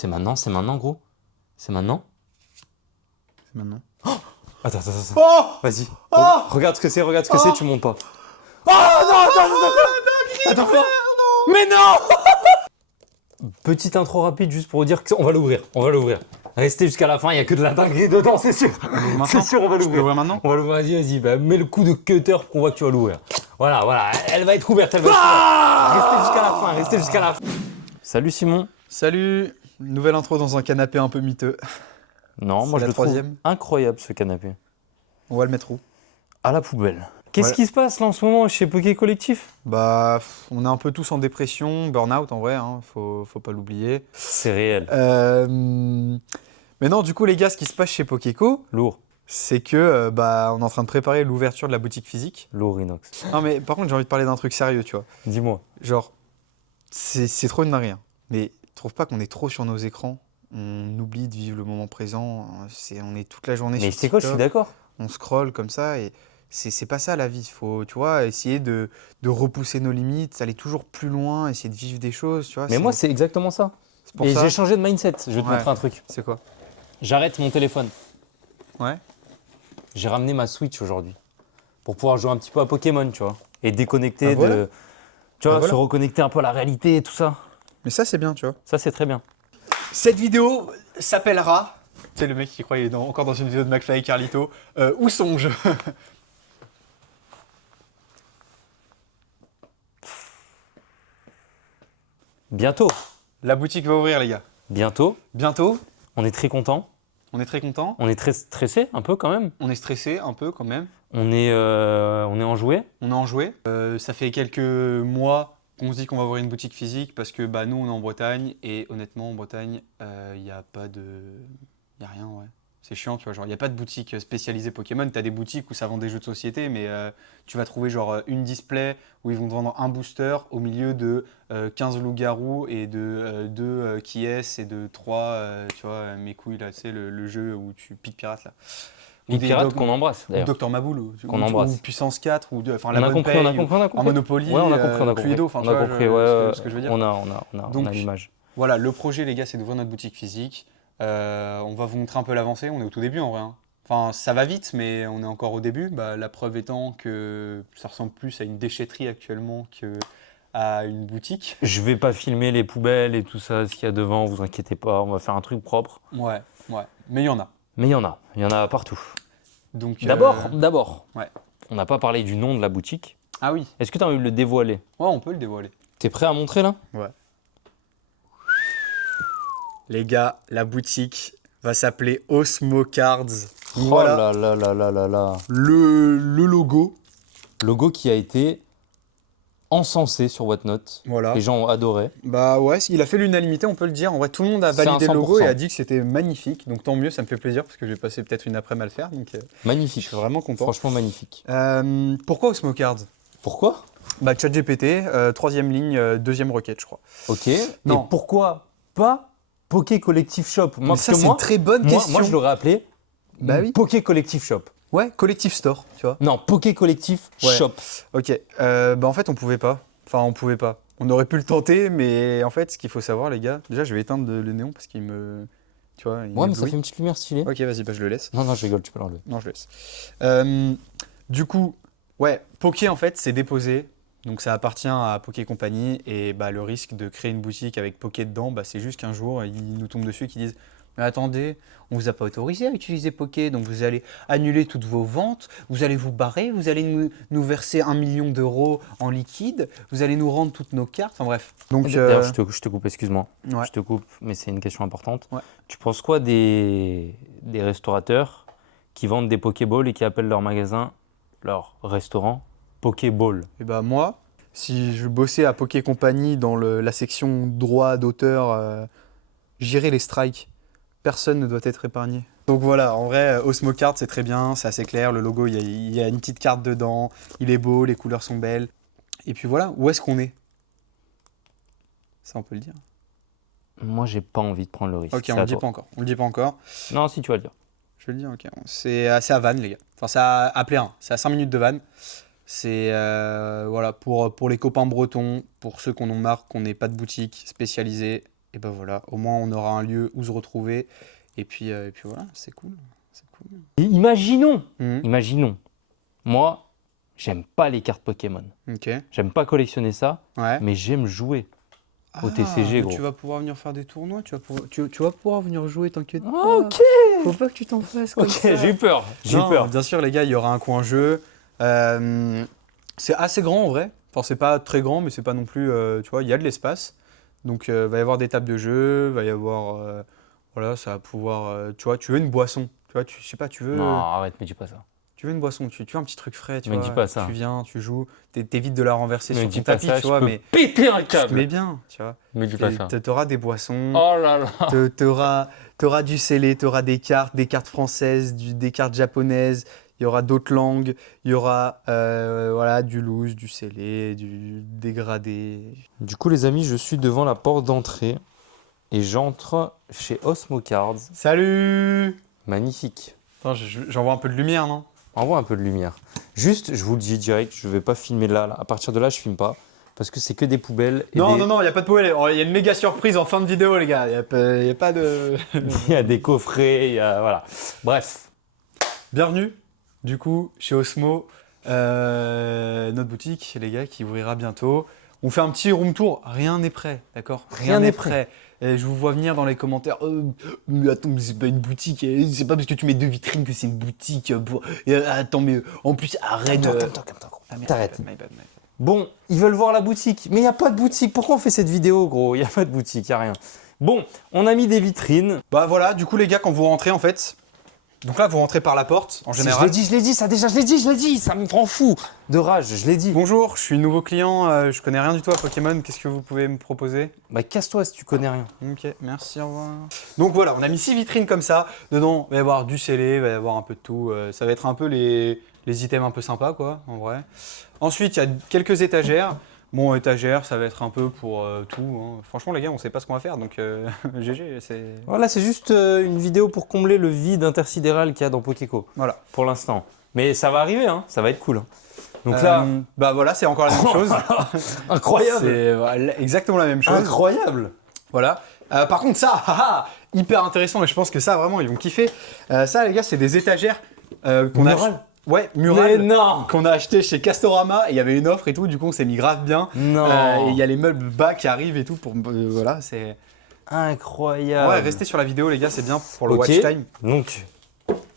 C'est maintenant, gros. C'est maintenant. C'est maintenant. Attends. Oh Vas-y. Oh Regarde ce que c'est, tu montes pas. Oh non, Attends quoi? Mais non. Petite intro rapide juste pour vous dire qu'on va l'ouvrir. Restez jusqu'à la fin, il n'y a que de la dinguerie dedans, c'est sûr. C'est sûr, on va l'ouvrir. Maintenant. On va l'ouvrir, vas-y. Bah, mets le coup de cutter pour qu'on voit que tu vas l'ouvrir. Voilà. Elle va être ouverte, Restez jusqu'à la fin. Salut Simon. Salut. Nouvelle intro dans un canapé un peu miteux. Non, moi je le trouve incroyable ce canapé. On va le mettre où? À la poubelle. Qu'est-ce Ouais. qui se passe là en ce moment chez Poké Collectif? Bah, on est un peu tous en dépression, burn-out en vrai, hein, faut pas l'oublier. C'est réel. Mais non, du coup les gars, ce qui se passe chez Pokéco, Lourd. c'est que on est en train de préparer l'ouverture de la boutique physique. Lourd inox. Non mais par contre j'ai envie de parler d'un truc sérieux, tu vois. Dis-moi. Genre, c'est trop une dinguerie, hein. Mais trouve pas qu'on est trop sur nos écrans? On oublie de vivre le moment présent, on est toute la journée Mais sur c'est quoi, je suis TikTok, d'accord. on scrolle comme ça et c'est pas ça la vie. Il faut, tu vois, essayer de repousser nos limites, aller toujours plus loin, essayer de vivre des choses, tu vois. Mais moi c'est exactement ça. c'est pour Et ça. j'ai changé de mindset. Je vais te Ouais. montrer un truc. C'est quoi? J'arrête mon téléphone. Ouais. J'ai ramené ma Switch aujourd'hui. Pour pouvoir jouer un petit peu à Pokémon, tu vois. Et déconnecter Ah, voilà. de. Tu vois, Ah, voilà. se reconnecter un peu à la réalité et tout ça. Mais ça c'est bien, tu vois. Ça c'est très bien. Cette vidéo s'appellera. C'est le mec qui croit qu'il est encore dans une vidéo de McFly et Carlito. Où songe? Bientôt. La boutique va ouvrir, les gars. Bientôt. Bientôt. On est très content. On est très content. On est très stressé un peu quand même. On est stressé un peu quand même. On est enjoué. On a enjoué. Ça fait quelques mois qu'on se dit qu'on va ouvrir une boutique physique parce que nous on est en Bretagne et honnêtement en Bretagne il n'y a pas de. Il n'y a rien, ouais. C'est chiant, tu vois. Genre, il n'y a pas de boutique spécialisée Pokémon. Tu as des boutiques où ça vend des jeux de société, mais tu vas trouver genre une display où ils vont te vendre un booster au milieu de 15 loups-garous et de 2 Kies et de 3, tu vois, mes couilles là, tu sais, le jeu où tu piques pirate là. Ou Les des pirates Doc- qu'on embrasse ou d'ailleurs. Dr Maboul, Qu'on embrasse. ou Puissance 4, ou enfin On la a bonne compris, paye, on a compris. en Monopoly, Ouais, on a compris. Cluedo, enfin, On tu a vois, compris, ce que je veux dire. On a Donc, l'image. Voilà, le projet, les gars, c'est d'ouvrir notre boutique physique. On va vous montrer un peu l'avancée. On est au tout début en vrai, hein. Enfin, ça va vite, mais on est encore au début. La preuve étant que ça ressemble plus à une déchetterie actuellement qu'à une boutique. Je vais pas filmer les poubelles et tout ça, ce qu'il y a devant, vous inquiétez pas, on va faire un truc propre. Ouais. Mais il y en a. Mais il y en a partout. Donc, D'abord, ouais. on n'a pas parlé du nom de la boutique. Ah oui, Est-ce que tu as envie de le dévoiler? ouais, on peut le dévoiler. T'es prêt à montrer là? Ouais. Les gars, la boutique va s'appeler Osmo Cards. Voilà. Oh là. Le logo. Logo qui a été encensé sur Whatnot. Voilà. Les gens ont adoré. Bah ouais, il a fait l'unanimité, on peut le dire. En vrai, tout le monde a C'est validé un le logo 100%. et a dit que c'était magnifique. Donc tant mieux, ça me fait plaisir parce que je vais passer peut-être une après-midi à le faire. Donc je Magnifique. suis vraiment content. Franchement magnifique. Pourquoi Osmo Cards? Pourquoi? ChatGPT, troisième ligne, deuxième requête, je crois. Ok. Non. Et pourquoi pas Poké Collectif Shop? Mais ça, c'est une très bonne question. Moi, je l'aurais appelé Bah oui. Poké Collectif Shop. Ouais, Collective Store, tu vois. Non, Poké Collectif Ouais. Shop. Ok. En fait, on pouvait pas. Enfin, on pouvait pas. On aurait pu le tenter, mais en fait, ce qu'il faut savoir, les gars, déjà, je vais éteindre le néon parce qu'il me. Tu vois, il Ouais, mais ça m'éblouit. fait une petite lumière stylée. Ok, vas-y, je le laisse. Non, je rigole, tu peux l'enlever. Non, je laisse. Du coup, ouais, Poké, en fait, c'est déposé. Donc, ça appartient à Poké Company. Et le risque de créer une boutique avec Poké dedans, c'est juste qu'un jour, ils nous tombent dessus et qu'ils disent mais attendez, on vous a pas autorisé à utiliser Poké, donc vous allez annuler toutes vos ventes, vous allez vous barrer, vous allez nous verser 1 million d'euros en liquide, vous allez nous rendre toutes nos cartes. Enfin bref. Donc, D'ailleurs, je te coupe, excuse-moi. ouais. Je te coupe, mais c'est une question importante. Ouais. Tu penses quoi des restaurateurs qui vendent des Pokéballs et qui appellent leur magasin, leur restaurant, Pokéball? Et moi, si je bossais à Poké Company dans la section droit d'auteur, j'irais les strikes. Personne ne doit être épargné. Donc voilà, en vrai, Osmo Card, c'est très bien, c'est assez clair. Le logo, il y a une petite carte dedans, il est beau, les couleurs sont belles. Et puis voilà, où est-ce qu'on est? Ça, on peut le dire. Moi, j'ai pas envie de prendre le risque. Ok, on C'est le à dit toi. pas encore. On le dit pas encore. Non, si tu vas le dire. Je vais le dire, ok. C'est à Vannes, les gars. Enfin, c'est à Plérin. C'est à 5 minutes de Vannes. C'est voilà, pour les copains bretons, pour ceux qu'on en marre qu'on n'ait pas de boutique spécialisée. Et ben voilà, au moins on aura un lieu où se retrouver. Et puis voilà, c'est cool. C'est cool. Et imaginons, Mhm. imaginons, moi, j'aime pas les cartes Pokémon. Ok. J'aime pas collectionner ça, Ouais. mais j'aime jouer. Au TCG, mais gros. tu vas pouvoir venir faire des tournois, tu vas pouvoir venir jouer, t'inquiète pas. Ok. Faut pas que tu t'en fasses comme Ok, ça. j'ai eu peur. J'ai eu Non, peur. bien sûr, les gars, il y aura un coin jeu. C'est assez grand en vrai. Enfin, c'est pas très grand, mais c'est pas non plus. Tu vois, il y a de l'espace. Donc, va y avoir des tables de jeu, va y avoir. Voilà, ça va pouvoir. Tu vois, tu veux une boisson. Tu vois, je sais pas, tu veux. Non, arrête, me dis pas ça. Tu veux une boisson, tu veux un petit truc frais, tu Me vois. dis pas ça. Tu viens, tu joues. T'évites de la renverser Me sur dis ton pas tapis, ça, tu je vois, peux mais péter un tu te câble. mets bien, tu vois. Me dis pas ça. T'auras des boissons. Oh là là. T'auras du scellé, t'auras des cartes françaises, des cartes japonaises, il y aura d'autres langues, il y aura voilà, du loose, du scellé, du dégradé. Du coup, les amis, je suis devant la porte d'entrée et j'entre chez Osmo Cards. Salut! Magnifique. Attends, j'envoie un peu de lumière, non? Envoie un peu de lumière. Juste, je vous le dis direct, je vais pas filmer là. À partir de là, je filme pas. Parce que c'est que des poubelles. Et Non, des... non, non, il n'y a pas de poêle. Il y a une méga surprise en fin de vidéo, les gars. Il n'y a pas de... Il y a des coffrets, il y a... Voilà. Bref. Bienvenue, du coup, chez Osmo, notre boutique, les gars, qui ouvrira bientôt. On fait un petit room tour. Rien n'est prêt, d'accord? Rien n'est prêt. Et je vous vois venir dans les commentaires. Mais attends, mais c'est pas une boutique. C'est pas parce que tu mets deux vitrines que c'est une boutique. Attends, mais en plus, arrête. Calme-toi. Ah, merde, T'arrêtes. my bad. Bon, ils veulent voir la boutique. Mais il n'y a pas de boutique. Pourquoi on fait cette vidéo, gros? Il n'y a pas de boutique, il n'y a rien. Bon, on a mis des vitrines. Bah voilà, du coup, les gars, quand vous rentrez, en fait. Donc là, vous rentrez par la porte, en général. Je l'ai dit, ça déjà, je l'ai dit. Ça me rend fou de rage, je l'ai dit. Bonjour, je suis nouveau client, je connais rien du tout à Pokémon, qu'est-ce que vous pouvez me proposer? Bah casse-toi si tu connais rien. Ok, merci, au revoir. Donc voilà, on a mis 6 vitrines comme ça. Dedans, il va y avoir du scellé, il va y avoir un peu de tout. Ça va être un peu les items un peu sympas, quoi, en vrai. Ensuite, il y a quelques étagères. Bon, étagères, ça va être un peu pour tout. Hein. Franchement, les gars, on sait pas ce qu'on va faire, donc GG, c'est... Voilà, c'est juste une vidéo pour combler le vide intersidéral qu'il y a dans Pokéco. Voilà. Pour l'instant. Mais ça va arriver, hein, ça va être cool. Donc là... Bah voilà, c'est encore la même chose. Incroyable. C'est voilà, exactement la même chose. Incroyable. Voilà. Par contre, ça, hyper intéressant, et je pense que ça, vraiment, ils vont kiffer. Ça, les gars, c'est des étagères qu'on a... Mural. Ouais, Mais mural. non. Qu'on a acheté chez Castorama, et il y avait une offre et tout, du coup, on s'est mis grave bien. Non. Et il y a les meubles bas qui arrivent et tout, pour... voilà, c'est... Incroyable. Ouais, restez sur la vidéo, les gars, c'est bien pour le Ok. watch time. Donc,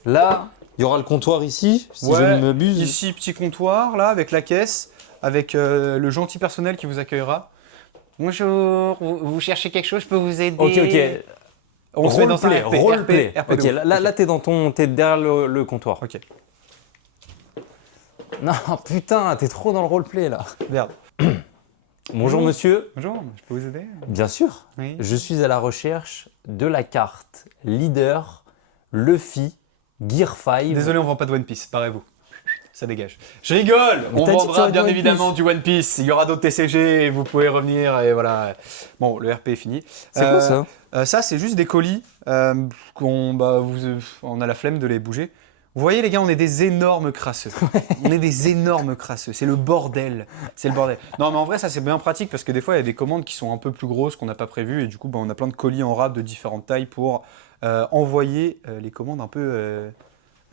là, il y aura le comptoir ici, si je ne m'abuse. Ici, petit comptoir, là, avec la caisse, avec le gentil personnel qui vous accueillera. Bonjour, vous cherchez quelque chose, je peux vous aider? Ok. On se met dans un RP. Roleplay. RP Ok, de ouf. là t'es derrière le comptoir. Ok. Non, putain, t'es trop dans le roleplay là. Merde. Bonjour monsieur. Bonjour, je peux vous aider? Bien sûr. Oui. Je suis à la recherche de la carte Leader, Luffy, Gear 5. Désolé, on vend pas de One Piece, parez-vous. Ça dégage. Je rigole. Mais On t'as dit que vendra t'aurais bien du One évidemment Piece. du One Piece. Il y aura d'autres TCG et vous pouvez revenir et voilà. Bon, le RP est fini. C'est quoi ça? Ça, c'est juste des colis on a la flemme de les bouger. Vous voyez les gars, on est des énormes crasseux. On est des énormes crasseux. C'est le bordel. C'est le bordel. Non mais en vrai ça c'est bien pratique parce que des fois il y a des commandes qui sont un peu plus grosses qu'on n'a pas prévues et du coup on a plein de colis en rab de différentes tailles pour envoyer les commandes un peu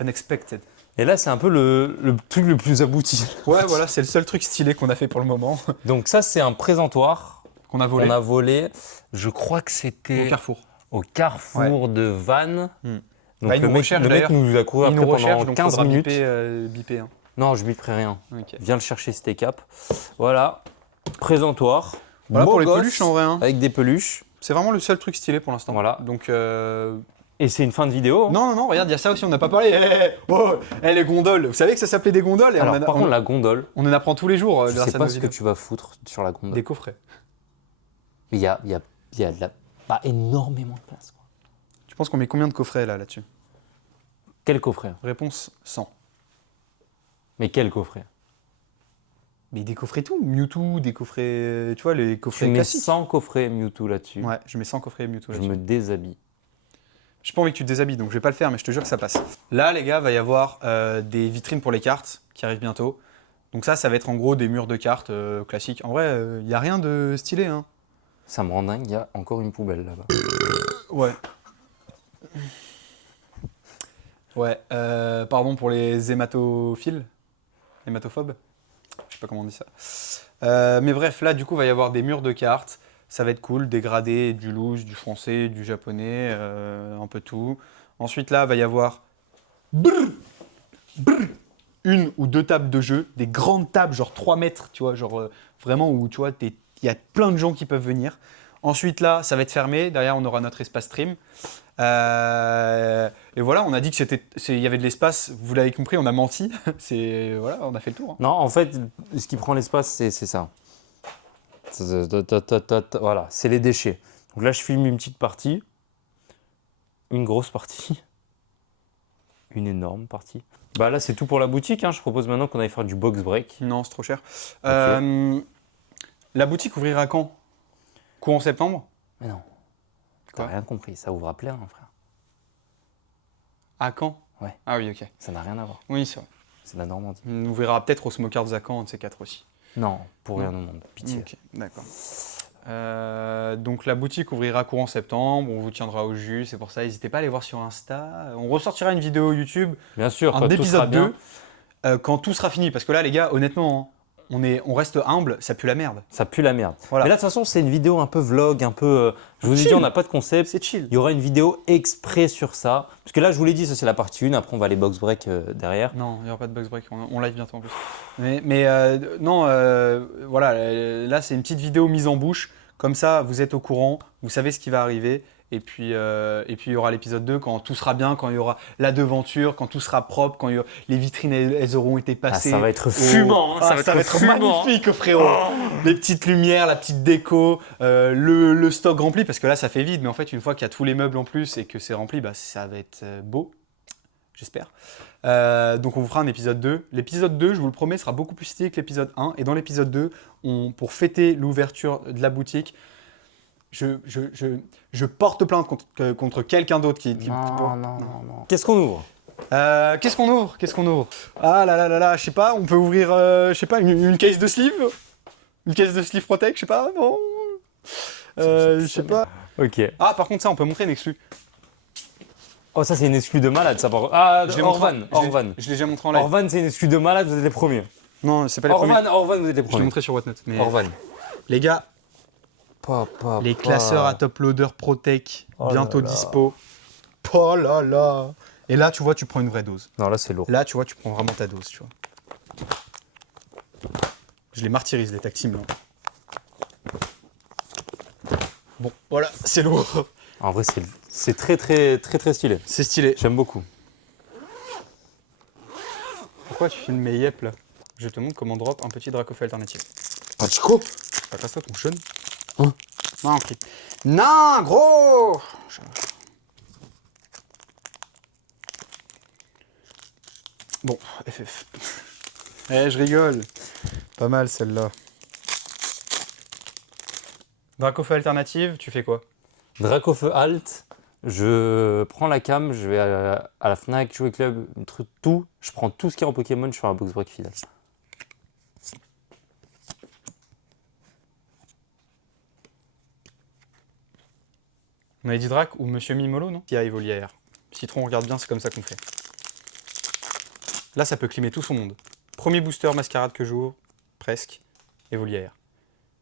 unexpected. Et là, c'est un peu le truc le plus abouti. Ouais voilà, c'est le seul truc stylé qu'on a fait pour le moment. Donc ça, c'est un présentoir Qu'on a volé qu'on a volé. Je crois que c'était au Carrefour. au carrefour de Vannes. Donc Bah, il le nous mec, recherche, le mec d'ailleurs. nous a couru Il après nous recherche pendant donc 15 faudra minutes. biper, hein. Non, je biperai rien. Ok. Viens le chercher, c'était cap. Voilà, présentoir. Voilà Beau pour les gosse, peluches en vrai. Hein. avec des peluches. C'est vraiment le seul truc stylé pour l'instant. Voilà. Donc Et c'est une fin de vidéo. hein. non, regarde, il y a ça aussi, on n'a pas parlé. Les gondoles. Vous savez que ça s'appelait des gondoles et Alors, on, par contre, la gondole, on en apprend tous les jours je grâce sais à pas nos ce que vidéos. tu vas foutre sur la gondole. Des coffrets. Mais il y a de la... pas énormément de place. Quoi. Tu penses qu'on met combien de coffrets là-dessus? Quel coffret? Réponse 100. Mais quel coffret? Mais des coffrets tout. Mewtwo, des coffrets. Tu vois, les Tu coffrets mets classiques. 100 coffrets Mewtwo là-dessus. Ouais, je mets 100 coffrets Mewtwo Je là-dessus. me déshabille. J'ai pas envie que tu te déshabilles, donc je vais pas le faire, mais je te jure que ça passe. Là, les gars, va y avoir des vitrines pour les cartes qui arrivent bientôt. Donc ça va être en gros des murs de cartes classiques. En vrai, il n'y a rien de stylé. Hein. Ça me rend dingue, il y a encore une poubelle là-bas. Ouais. Ouais, pardon pour les hématophiles, hématophobes, je sais pas comment on dit ça. Mais bref, là du coup, il va y avoir des murs de cartes, ça va être cool, des gradés, du loose, du français, du japonais, un peu tout. Ensuite là, il va y avoir une ou deux tables de jeu, des grandes tables, genre 3 mètres, tu vois, genre vraiment où tu vois, il y a plein de gens qui peuvent venir. Ensuite là, ça va être fermé, derrière on aura notre espace stream. Et voilà, on a dit il y avait de l'espace, vous l'avez compris, on a menti. Voilà, on a fait le tour. Hein. Non, en fait, ce qui prend l'espace, c'est ça. Voilà, c'est les déchets. Donc là, je filme une petite partie, une grosse partie, une énorme partie. Bah là, c'est tout pour la boutique. Hein. Je propose maintenant qu'on aille faire du box break. Non, c'est trop cher. Ok. La boutique ouvrira quand? Courant septembre? Mais non, t'as Quoi? rien compris. Ça ouvre à plein, hein, frère. À Caen? Ouais. Ah oui, ok. Ça n'a rien à voir. Oui, c'est vrai. C'est la Normandie. On ouvrira peut-être au Smokers à Caen, un de ces quatre aussi. Non, pour rien au monde. Pitié. Ok, d'accord. Donc la boutique ouvrira courant septembre, on vous tiendra au jus, c'est pour ça, n'hésitez pas à aller voir sur Insta. On ressortira une vidéo YouTube, Bien sûr, un quand tout sera épisode bien. 2, quand tout sera fini. Parce que là, les gars, honnêtement, hein, on reste humble, ça pue la merde. Ça pue la merde. Voilà. Mais là, de toute façon, c'est une vidéo un peu vlog, un peu. Je vous ai Chill. dit, on n'a pas de concept. C'est chill. Il y aura une vidéo exprès sur ça. Parce que là, je vous l'ai dit, ça c'est la partie 1. Après, on va aller box break derrière. Non, il n'y aura pas de box break, on live bientôt en plus. Mais non, voilà, là c'est une petite vidéo mise en bouche. Comme ça, vous êtes au courant, vous savez ce qui va arriver. Et puis il y aura l'épisode 2 quand tout sera bien, quand il y aura la devanture, quand tout sera propre, quand les vitrines elles auront été passées. ça va être fumant, hein, ça va être fumant. magnifique, frérot. Les petites lumières, la petite déco, le stock rempli, parce que là ça fait vide, mais en fait une fois qu'il y a tous les meubles en plus et que c'est rempli, bah, ça va être beau, j'espère. Donc on vous fera un épisode 2. L'épisode 2, je vous le promets, sera beaucoup plus stylé que l'épisode 1. Et dans l'épisode 2, pour fêter l'ouverture de la boutique, je porte plainte contre quelqu'un d'autre qui... Non. Qu'est-ce qu'on ouvre? Qu'est-ce qu'on ouvre? Ah là là là là, je sais pas, on peut ouvrir, je sais pas, une case de sleeve? Une case de sleeve Protect, je sais pas, non? Je sais pas. Ok. Ah, par contre, ça, on peut montrer une exclu. Oh, ça, c'est une exclu de malade, ça. Ah, Je l'ai montré- Orvan. Je l'ai déjà montré en live. Orvan, c'est une exclu de malade, vous êtes les premiers. Non, c'est pas les premiers. Orvan, vous êtes les Je l'ai premiers. montré sur Whatnot. Mais Orvan. les gars, les classeurs à top loader Protec, Oh bientôt là là. dispo. Oh là là. Et là, tu vois, tu prends une vraie dose. Non, là, c'est lourd. Là, tu vois, tu prends vraiment ta dose, tu vois. Je les martyrise, les tactimes. Là. Bon, voilà, c'est lourd. En vrai, c'est très stylé. C'est stylé. J'aime beaucoup. Pourquoi tu filmes mes yep là? Je te montre comment drop un petit Dracofeu alternatif. Pachiko. Pas casse-toi ton jeune. Hein? Non, ok. Non, gros. Bon, FF. Eh, je rigole. Pas mal celle-là. Dracofeu alternative, tu fais quoi? Dracofeu Alt. Je prends la cam, je vais à la Fnac, Jouer Club, tout. Je prends tout ce qui est en Pokémon, je fais un box break final. On avait dit Drac ou Monsieur Mimolo, non? Qui a Evolière. Citron, regarde bien, c'est comme ça qu'on fait. Là, ça peut climer tout son monde. Premier booster mascarade que j'ouvre, presque, Evolière.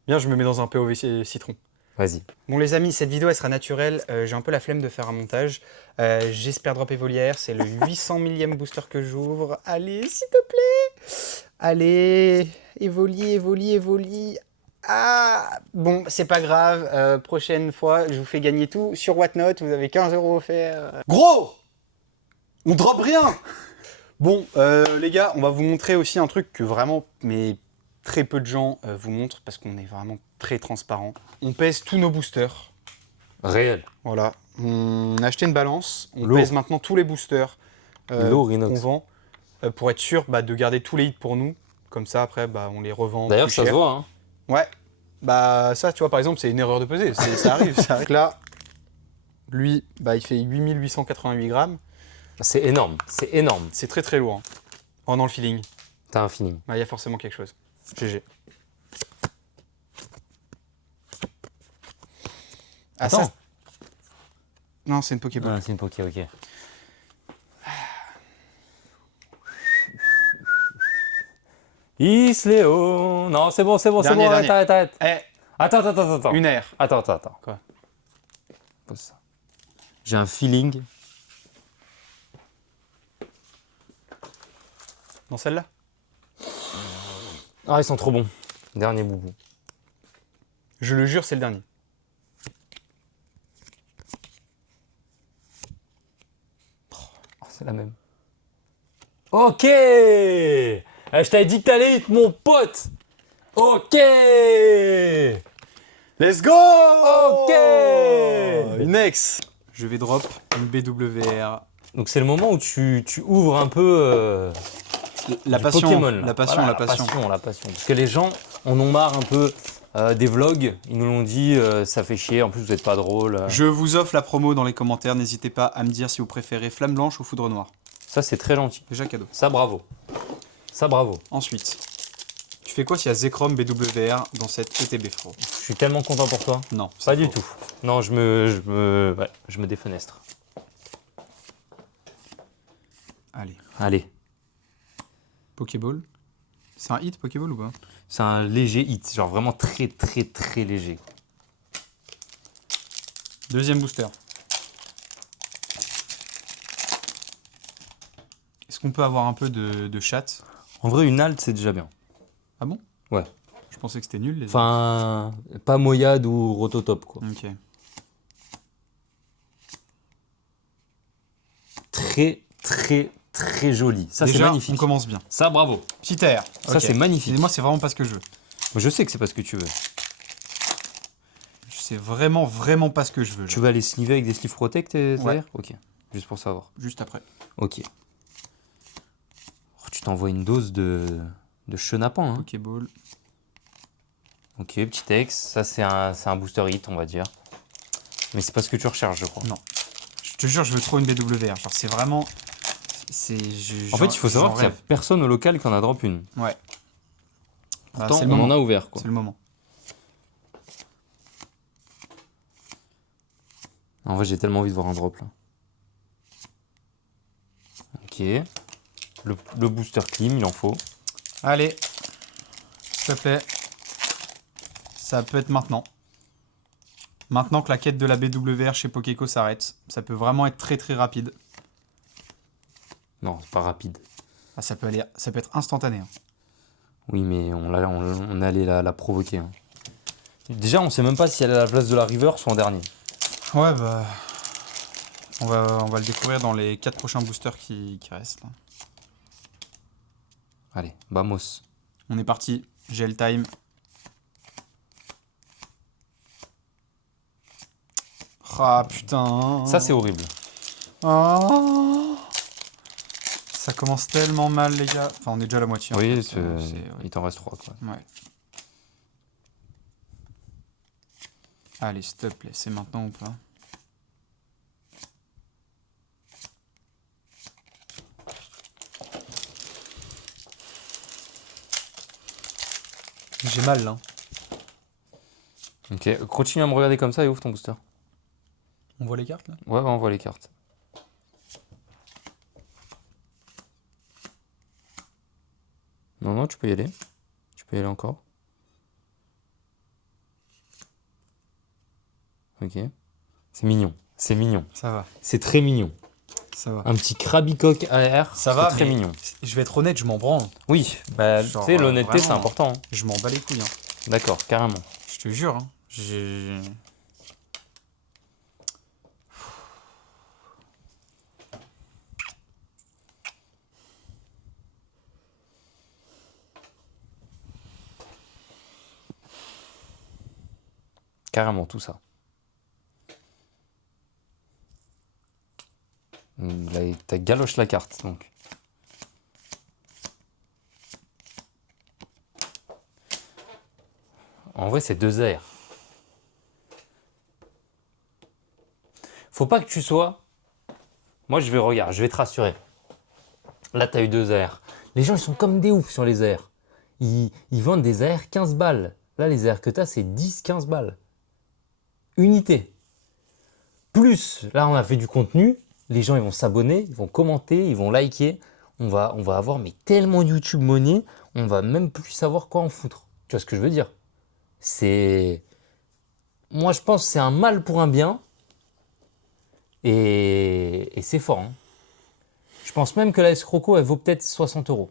Bien, je me mets dans un POV citron. Vas-y. Bon les amis, cette vidéo elle sera naturelle, j'ai un peu la flemme de faire un montage. J'espère drop Evolière, c'est le 800 millième booster que j'ouvre. Allez, s'il te plaît. Allez, Evoli. Ah, bon, c'est pas grave, prochaine fois, je vous fais gagner tout. Sur Whatnot, vous avez 15 € offerts. Gros, on drop rien. Bon, les gars, on va vous montrer aussi un truc que vraiment, mais très peu de gens vous montrent parce qu'on est vraiment très transparent. On pèse tous nos boosters. Réel. Voilà. On a acheté une balance. On Lourd. pèse maintenant tous les boosters Lourd, qu'on inox. vend pour être sûr de garder tous les hits pour nous. Comme ça, après, on les revend. D'ailleurs, plus ça se cher. voit. Hein. Ouais. Bah, ça, tu vois, par exemple, c'est une erreur de peser. Ça arrive. Ça arrive. Là, lui, il fait 8888 grammes. C'est énorme. C'est énorme. C'est très très lourd. Hein. Pendant le feeling, T'as un feeling. il y a forcément quelque chose. GG. Ah, Attends. ça... Non, c'est une Pokéball. Ah, c'est une Poké, ok. Isléo. Non, c'est bon, Dernier, arrête, dernier. arrête. Eh, Attends. une air. Attends. Quoi? Pose ça. J'ai un feeling. Dans celle-là? Ah, ils sont trop bons. Dernier boubou. Je le jure, c'est le dernier. Oh, c'est la même. Ok. Je t'avais dit que t'allais vite, mon pote. Ok. Let's go! Ok. Une ex. Je vais drop une BWR. Donc c'est le moment où tu ouvres un peu La du passion. Pokémon. Là. La passion, Voilà, la passion. La passion. Parce que les gens en ont marre un peu des vlogs. Ils nous l'ont dit, ça fait chier. En plus, vous n'êtes pas drôle. Je vous offre la promo dans les commentaires. N'hésitez pas à me dire si vous préférez Flamme Blanche ou Foudre Noire. Ça, c'est très gentil. Déjà cadeau. Ça, bravo. Ensuite, tu fais quoi s'il y a Zekrom BWR dans cette ETB Fro? Je suis tellement content pour toi. Non, Pas c'est du faux. tout. Non, je me défenestre. Allez. Pokéball. C'est un hit Pokéball ou pas? C'est un léger hit. Genre vraiment très, très, très léger. Deuxième booster. Est-ce qu'on peut avoir un peu de chat? En vrai, une halte, c'est déjà bien. Ah bon? Ouais. Je pensais que c'était nul les Enfin, pas Moyade ou Rototop, quoi. Ok. Très, très, très joli. Ça, c'est Déjà, magnifique. on commence bien. Ça, bravo. Petit air. Ça, c'est magnifique. Et moi, c'est vraiment pas ce que je veux. Je sais que c'est pas ce que tu veux. C'est vraiment, vraiment pas ce que je veux. Tu vas aller sliver avec des sleeve protect et Ouais. Ok. Juste pour savoir. Juste après. Ok. Oh, tu t'envoies une dose de chenapan, hein. Pokéball. Ok, petit texte. Ça, c'est un booster hit, on va dire. Mais c'est pas ce que tu recherches, je crois. Non. Je te jure, je veux trop une BWR. Genre, c'est vraiment... En fait, il faut savoir qu'il n'y a personne au local qui en a drop une. Ouais. Bah, Pourtant, c'est le on moment. en a ouvert, quoi. C'est le moment. En vrai, j'ai tellement envie de voir un drop, là. Ok. Le booster clean, il en faut. Allez. S'il te plaît. Ça peut être maintenant. Maintenant que la quête de la BWR chez Pokéco s'arrête. Ça peut vraiment être très très rapide. Non, c'est pas rapide. Ah, ça peut être instantané. Hein. Oui, mais on allait la provoquer. Hein. Déjà, on sait même pas si elle est à la place de la River ou en dernier. Ouais, bah... On va le découvrir dans les 4 prochains boosters qui restent. Là. Allez, vamos. On est parti. Gel time. Ah putain. Ça, c'est horrible. Oh. Ça commence tellement mal, les gars. Enfin, on est déjà à la moitié. en Oui, fait. il t'en reste 3, quoi. Ouais. Allez, s'il te plaît, c'est maintenant ou pas? J'ai mal là. Ok, continue à me regarder comme ça et ouvre ton booster. On voit les cartes là? Ouais, on voit les cartes. Non, tu peux y aller. Tu peux y aller encore. Ok. C'est mignon. C'est mignon. Ça va, C'est très mignon. ça va. Un petit Krabicoque AR. Ça va, très mais mignon. Je vais être honnête, je m'en branle. Oui, bah, tu Genre, sais, l'honnêteté, c'est vraiment. important. Hein. Je m'en bats les couilles. Hein. D'accord, carrément. Je te jure. Hein. J'ai... Carrément, tout ça. Là, t'as galoche la carte, donc. En vrai, c'est 2 airs. Faut pas que tu sois... Moi, je vais te rassurer. Là, t'as eu 2 airs. Les gens, ils sont comme des oufs sur les airs. Ils vendent des airs 15 balles. Là, les airs que t'as, c'est 10-15 balles. Unité. plus, là, on a fait du contenu. Les gens, ils vont s'abonner, ils vont commenter, ils vont liker. On va avoir mais tellement YouTube money, on va même plus savoir quoi en foutre. Tu vois ce que je veux dire? C'est... Moi, je pense que c'est un mal pour un bien. Et c'est fort. Hein. Je pense même que la escroco, elle vaut peut-être 60 €.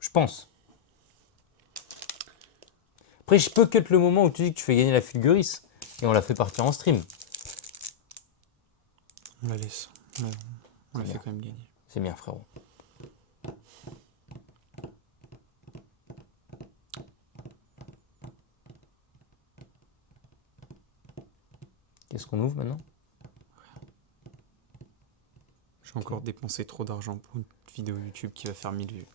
Je pense. Après, je peux cut le moment où tu dis que tu fais gagner la Fulguris. Et on la fait partir en stream. On la laisse. Ouais, on la C'est fait bien. quand même gagner. C'est bien, frérot. Qu'est-ce qu'on ouvre maintenant? J'ai encore dépensé trop d'argent pour une vidéo YouTube qui va faire 1000 vues.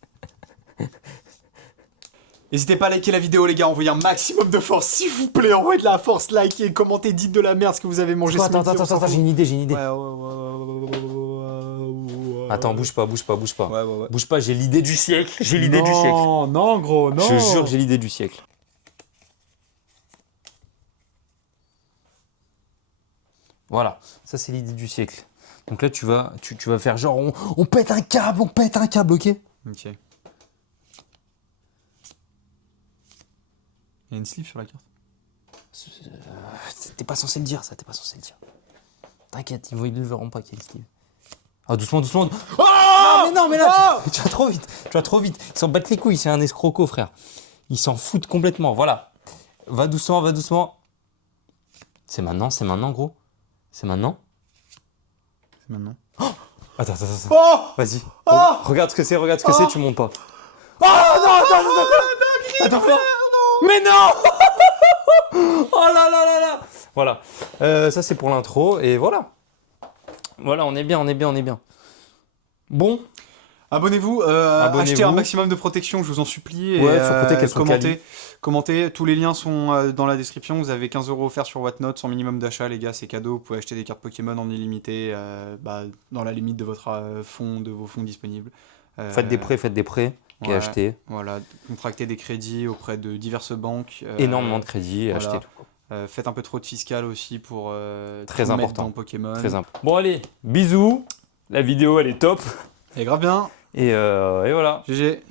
N'hésitez pas à liker la vidéo les gars, envoyez un maximum de force s'il vous plaît, envoyez de la force, likez, commentez, dites de la merde ce que vous avez mangé ce midi. Attends, j'ai une idée. Ouais. Attends, bouge pas. Ouais. Bouge pas, j'ai l'idée du siècle. Non, gros, non. Je te jure, j'ai l'idée du siècle. Voilà, ça c'est l'idée du siècle. Donc là, tu vas faire genre, on pète un câble, ok? Ok. Il y a une sleeve sur la carte. T'es pas censé le dire, ça, T'inquiète, ils ne verront pas qu'il y a une sleeve. Ah, doucement. Oh non, mais là, tu vas trop vite. Ils s'en battent les couilles, c'est un escroco, frère. Ils s'en foutent complètement, voilà. Va doucement. C'est maintenant, gros. C'est maintenant. Attends. Oh Vas-y. Oh Regarde ce que c'est, tu montes pas. Oh non, Attends, mais non. Oh là. Voilà. Ça, c'est pour l'intro, et voilà. Voilà, on est bien. Bon. Abonnez-vous, achetez un maximum de protection, je vous en supplie. Et, Ouais, sur Protect, elles sont commentez, tous les liens sont dans la description. Vous avez 15 € offerts sur Whatnot, sans minimum d'achat, les gars, c'est cadeau. Vous pouvez acheter des cartes Pokémon en illimité, dans la limite de votre fonds, de vos fonds disponibles. Faites des prêts, et achetez. Voilà, contractez des crédits auprès de diverses banques. Énormément de crédits, et voilà. achetez tout. Faites un peu de fraude fiscale aussi pour Très tout mettre important. dans Pokémon. Très important. Bon, allez, bisous. La vidéo, elle est top. Et grave bien. Et voilà. GG.